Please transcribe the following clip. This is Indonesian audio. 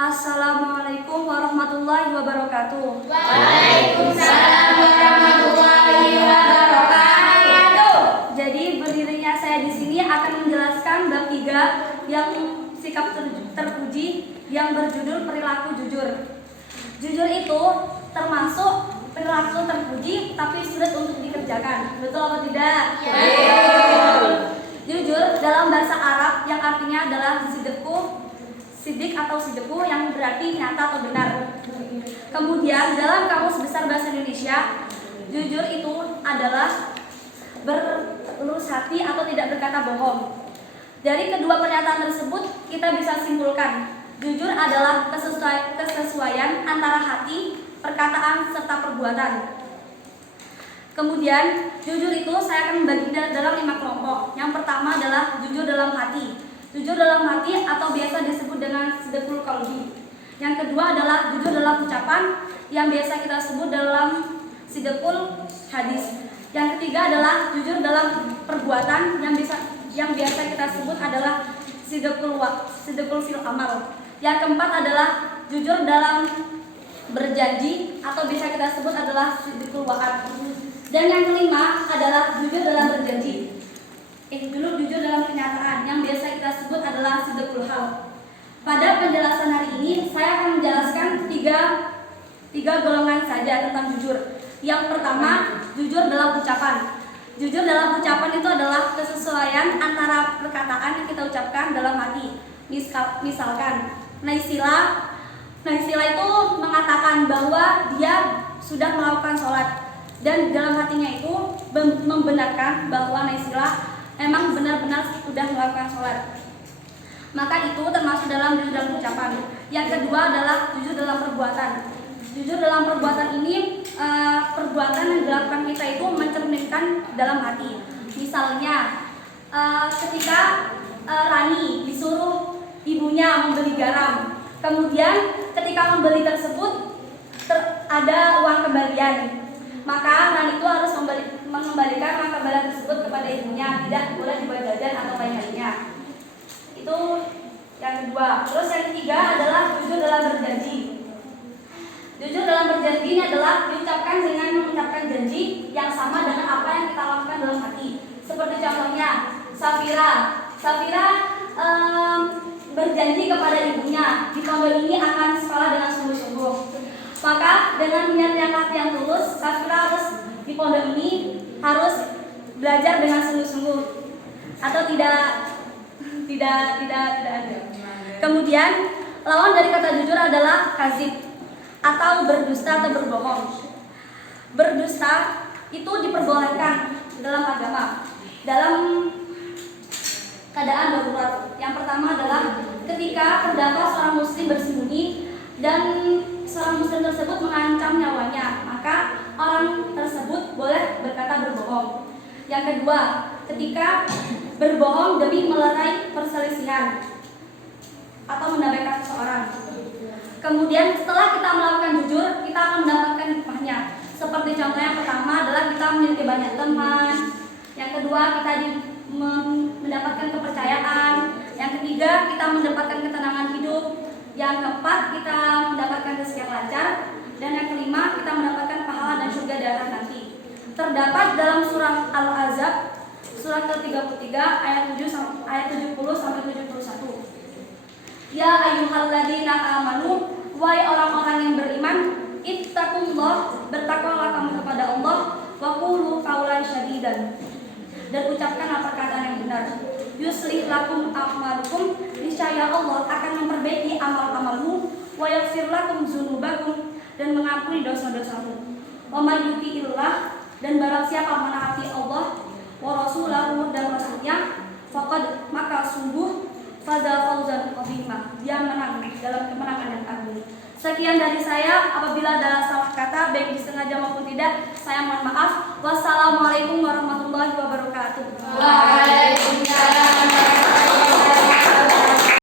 Assalamualaikum warahmatullahi wabarakatuh. Waalaikumsalam warahmatullahi wabarakatuh. Jadi berdirinya saya di sini akan menjelaskan bab 3 yang sikap terpuji yang berjudul perilaku jujur. Jujur itu termasuk perilaku terpuji tapi sulit untuk dikerjakan. Betul apa tidak? Jujur dalam bahasa Arab yang artinya adalah sidik atau sideku yang berarti nyata atau benar. Kemudian dalam Kamus Besar Bahasa Indonesia, jujur itu adalah berlurus hati atau tidak berkata bohong. Dari kedua pernyataan tersebut kita bisa simpulkan jujur adalah kesesuaian antara hati, perkataan, serta perbuatan. Kemudian jujur itu saya akan membagi dalam 5 kelompok. Yang pertama adalah jujur dalam hati. Jujur dalam hati atau biasa disebut dengan sidqul qalbi. Yang kedua adalah jujur dalam ucapan yang biasa kita sebut dalam sidqul hadis. Yang ketiga adalah jujur dalam perbuatan yang biasa kita sebut adalah sidqul fil amal. Yang keempat adalah jujur dalam berjanji atau bisa kita sebut adalah sidqul wa'ad. Dan yang kelima adalah jujur dalam berjanji. Jujur dalam kenyataan yang biasa kita sebut adalah sidqul hal. Pada penjelasan hari ini saya akan menjelaskan tiga golongan saja tentang jujur. Yang pertama, jujur dalam ucapan. Jujur dalam ucapan itu adalah kesesuaian antara perkataan yang kita ucapkan dalam hati. Misalkan, Naisila itu mengatakan bahwa dia sudah melakukan sholat dan dalam hatinya itu membenarkan bahwa Naisila memang benar-benar sudah melakukan sholat. Maka itu termasuk dalam jujur dalam ucapan. Yang kedua adalah jujur dalam perbuatan. Jujur dalam perbuatan ini perbuatan yang dilakukan kita itu mencerminkan dalam hati. Misalnya ketika Rani disuruh ibunya membeli garam, kemudian ketika membeli tersebut ada uang kembalian, maka Rani itu harus mengembalikan uang kembalian tersebut kepada ibunya, tidak boleh dibuat jajan atau lain-lainnya. Itu yang kedua. Terus yang ketiga adalah jujur dalam berjanji. Jujur dalam berjanji ini adalah diucapkan dengan mengucapkan janji yang sama dengan apa yang kita lakukan dalam hati. Seperti contohnya Safira berjanji kepada ibunya di pondok ini akan sekolah dengan sungguh-sungguh. Maka dengan niat yang hati yang tulus, Safira harus di pondok ini harus belajar dengan sungguh-sungguh atau tidak ada. Kemudian lawan dari kata jujur adalah kazib atau berdusta atau berbohong. Berdusta itu diperbolehkan dalam agama dalam keadaan darurat. Yang pertama adalah ketika terdapat seorang muslim bersembunyi dan seorang muslim tersebut mengancam nyawanya, maka orang tersebut boleh berkata berbohong. Yang kedua, ketika berbohong demi melerai perselisihan atau mendamaikan seseorang. Kemudian setelah kita melakukan jujur, kita akan mendapatkan hikmahnya. Seperti contoh yang pertama adalah kita memiliki banyak teman. Yang kedua, kita mendapatkan kepercayaan. Yang ketiga, kita mendapatkan ketenangan hidup. Yang keempat, kita mendapatkan rezeki yang lancar. Dan yang kelima, kita mendapatkan pahala dan surga di akhirat nanti. Terdapat dalam surah Al-Ahzab surat ke-33 ayat 70 sampai 71. Ya ayyuhalladzina amanu, wahai orang-orang yang beriman, ittaqullah, bertakwalah kamu kepada Allah, wa qulu qaulan syadidan, dan ucapkanlah perkataan yang benar. Yuslih lakum a'malukum, niscaya Allah akan memperbaiki amal-amalmu, wa yaghfir lakum dzunubakum, dan mengampuni dosa-dosamu. Wa may yuti'illah, dan barang siapa menaati Allah wa rasulahu, dan rasulnya, faqad, maka sungguh faza fauzan azima, dia menang dalam kemenangan yang agung. Sekian dari saya. Apabila ada salah kata baik disengaja maupun tidak, saya mohon maaf. Wassalamualaikum warahmatullahi wabarakatuh. Waalaikumsalam.